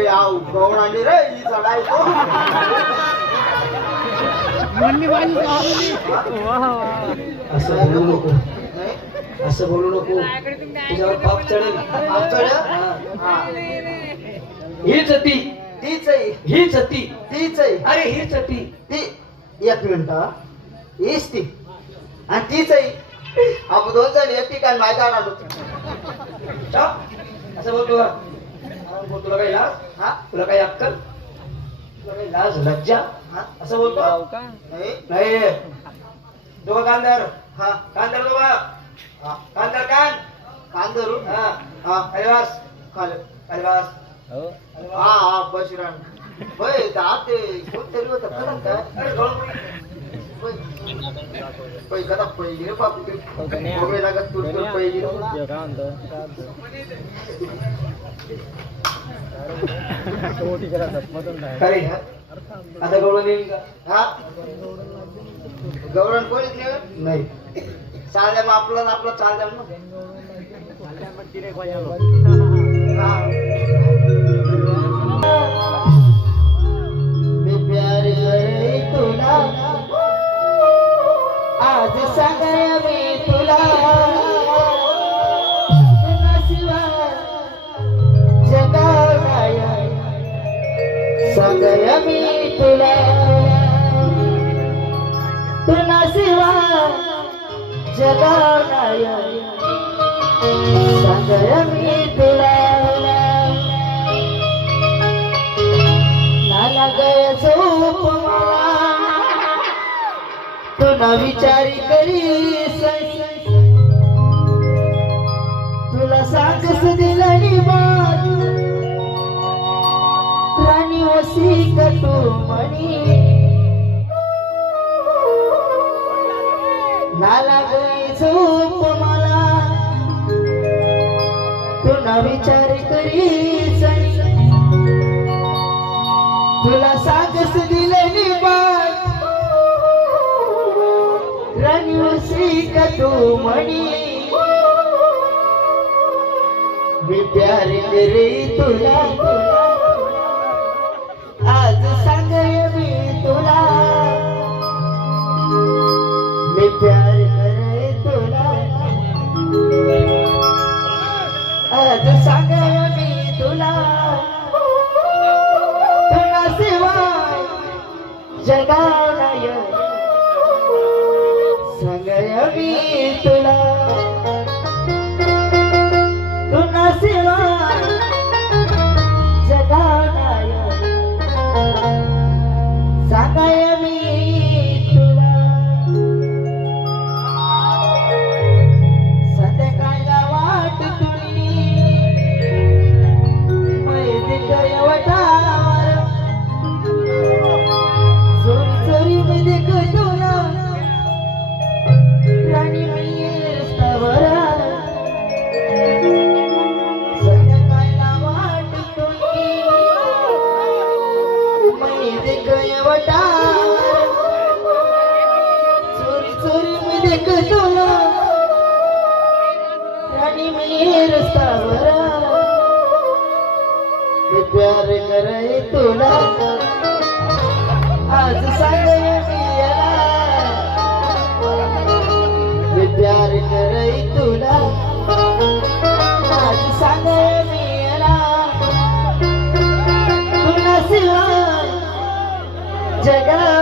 ए आऊ गवळांडी रे ही चढाई तो असं बोलू नको असं बोलू नको तुझ्यावर पाप चढेल पाप चढेल? हा. हीच ती तीच आहे हीच ती तीच आहे अरे हीच ती ती एक मिनिट हा. हीच ती आणि तीच आहे आपण दोन जण एक ठिकाणी माहिती आलो असं बोलतो का तुला काही लाज हा तुला काही अक्कल तुला काही लाज लज्जा हा असं बोलतो नाही नाही दोघं कांदार हा कांदार दोघं हा कांदार कान कान धरू हा हा कैलास खाली कैलास हा हा बशिराम होय दात ते कोणतरी होतं खरं काय अरे डोळ होय. होय कदा पहिली बापू ते उभे लागत तू पहिली खरे आता गवळण येईल का हा गवळण कोणीच नाही नाही चालल्या मग आपलं चालल्या मग हा. मी प्यार करे तुला आज सांगाय मी तुला तुझ्याशिवाय जगात नाही सांगाय मी तुला तुझ्याशिवाय जगात नाही सांगाय मी तुला नाला गय झोप मला तुला विचारी करी तुला सांगस दिलनी बात राणी वसी कटू म्हणी नाला गय झोप मला तुला विचार करी तुला सांगस दिलेली बात राणीवशी का तू म्हणी मी प्यार करे तुला आज सांगय मी तुला मी प्यार करे तुला आज सांगय मी तुला तुला शिवाय जगात नाही सांगय मी तुला तुला शिवाय जगात नाही सांगय मी तुला संध्याकाळला वाट तुझी मैत्रीण वटावर चोरी चोरी मी देखतो ना राणी मी रस्त्यावर संध्याकाळला वाट तुझी मैत्रीण वटावर चोरी चोरी मी देखतो ना राणी मी रस्त्यावर मी प्यार करे तुला आज सांगय मी याला मी प्यार करे तुला आज सांगय मी याला तुला शिवाय जगा